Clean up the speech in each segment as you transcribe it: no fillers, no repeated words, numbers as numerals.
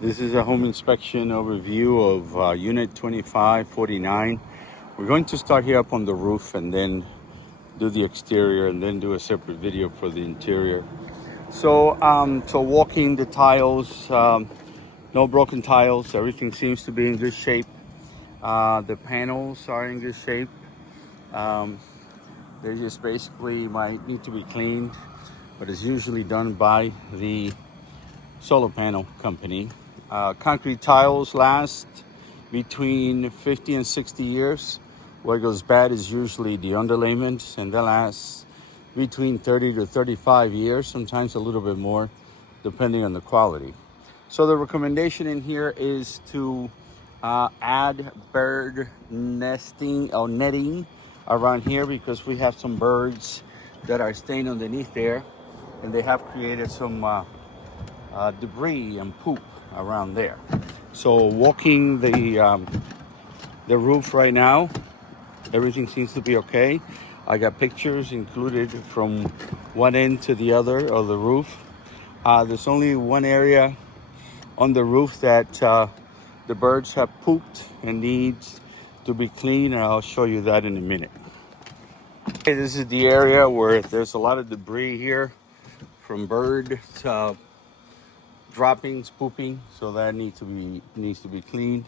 This is a home inspection overview of Unit 2549. We're going to start here up on the roof and then do the exterior and then do a separate video for the interior. So walking the tiles, no broken tiles. Everything seems to be in good shape. The panels are in good shape. They just basically might need to be cleaned, but it's usually done by the solar panel company. Concrete tiles last between 50 and 60 years. Where it goes bad is usually the underlayment, and that lasts between 30 to 35 years, sometimes a little bit more, depending on the quality. So the recommendation in here is to add bird nesting or netting around here, because we have some birds that are staying underneath there, and they have created some debris and poop around there. So walking the roof right now, everything seems to be okay. I got pictures included from one end to the other of the roof. There's only one area on the roof that the birds have pooped and needs to be cleaned, and I'll show you that in a minute. Okay, this is the area where there's a lot of debris here from bird droppings, pooping, so that needs to be cleaned.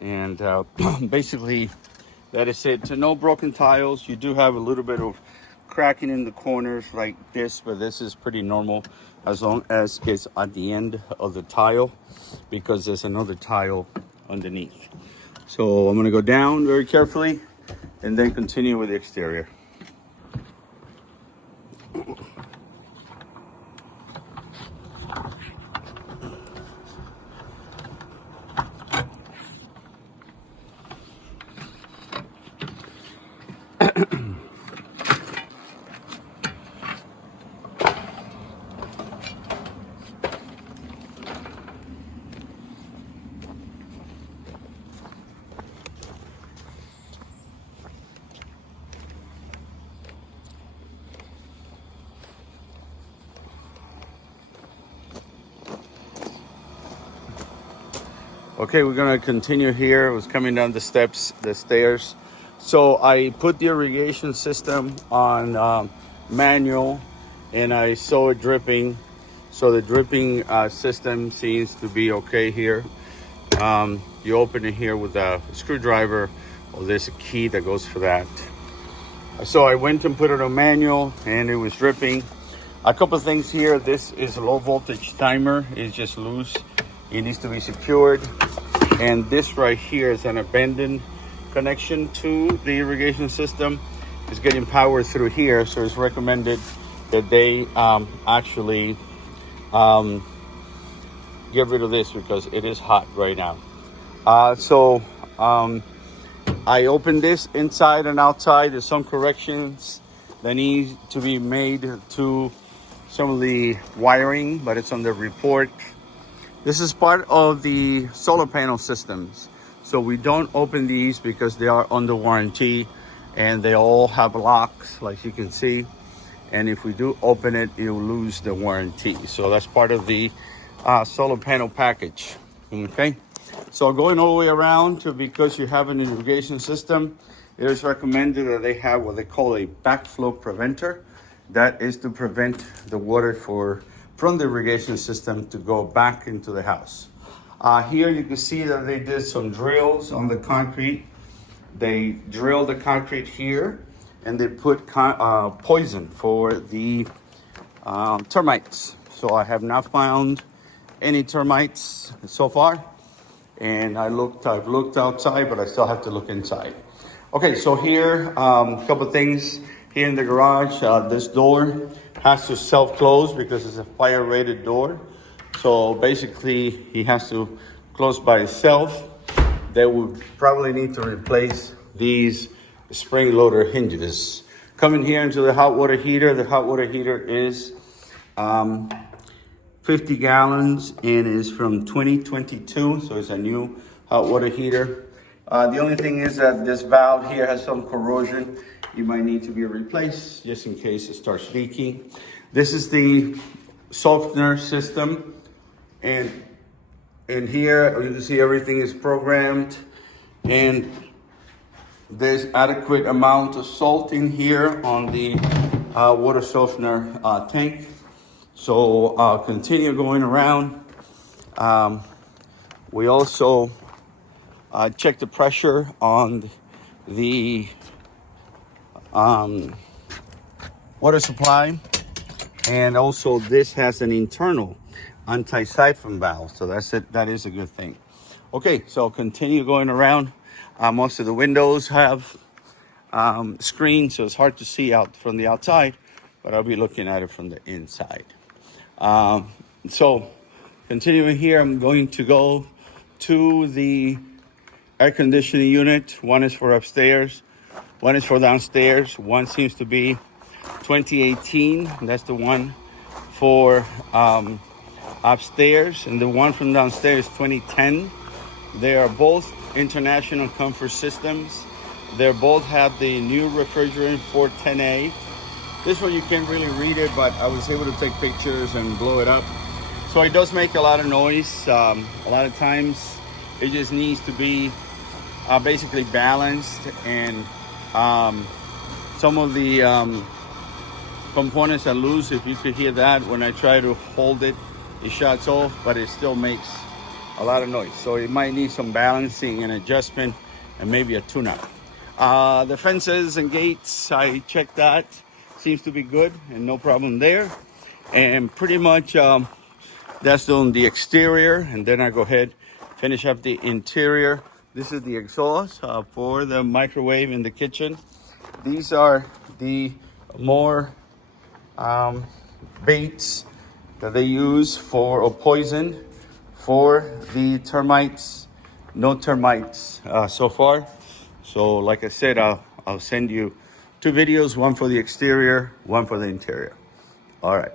And basically, that is it. So no broken tiles. You do have a little bit of cracking in the corners like this, but this is pretty normal as long as it's at the end of the tile, because there's another tile underneath. So I'm going to go down very carefully and then continue with the exterior. Okay, we're gonna continue here. I was coming down the stairs. So I put the irrigation system on manual, and I saw it dripping. So the dripping system seems to be okay here. You open it here with a screwdriver, or there's a key that goes for that. So I went and put it on manual, and it was dripping. A couple of things here. This is a low voltage timer. It's just loose. It needs to be secured. And this right here is an abandoned connection to the irrigation system. It's getting power through here, so it's recommended that they actually get rid of this, because it is hot right now. I opened this inside and outside. There's some corrections that need to be made to some of the wiring, but it's on the report. This is part of the solar panel systems. So we don't open these because they are under warranty, and they all have locks, like you can see. And if we do open it, it will lose the warranty. So that's part of the solar panel package, okay? So going all the way around to, because you have an irrigation system, it is recommended that they have what they call a backflow preventer. That is to prevent the water from the irrigation system to go back into the house. Here you can see that they did some drills on the concrete. They drilled the concrete here, and they put poison for the termites. So I have not found any termites so far. And I've looked outside, but I still have to look inside. Okay, so here, a couple of things here in the garage. This door has to self-close because it's a fire-rated door. So basically, he has to close by itself. They would probably need to replace these spring loader hinges. Coming here into the hot water heater. The hot water heater is 50 gallons and is from 2022, so it's a new hot water heater. The only thing is that this valve here has some corrosion. You might need to be replaced just in case it starts leaking. This is the softener system, and And here you can see everything is programmed, and there's adequate amount of salt in here on the water softener tank. So continue going around. We also check the pressure on the water supply, and also this has an internal anti-siphon valve, so that is a good thing. Okay, so continue going around. Most of the windows have screens, so it's hard to see out from the outside, but I'll be looking at it from the inside. So continuing here, I'm going to go to the air conditioning unit. One is for upstairs, one is for downstairs. One seems to be 2018. That's the one for upstairs, and the one from downstairs 2010. They are both International Comfort Systems. They both have the new refrigerant 410A. This one you can't really read it, but I was able to take pictures and blow it up. So it does make a lot of noise. A lot of times it just needs to be basically balanced, and some of the components are loose. If you could hear that, when I try to hold it, it shuts off, but it still makes a lot of noise. So it might need some balancing and adjustment, and maybe a tune-up. The fences and gates, I checked that. Seems to be good and no problem there. And pretty much that's on the exterior, and then I go ahead, finish up the interior. This is the exhaust for the microwave in the kitchen. These are the more baits that they use for, or poison for the termites. No termites so far. So like I said, I'll send you 2 videos, one for the exterior, one for the interior. All right.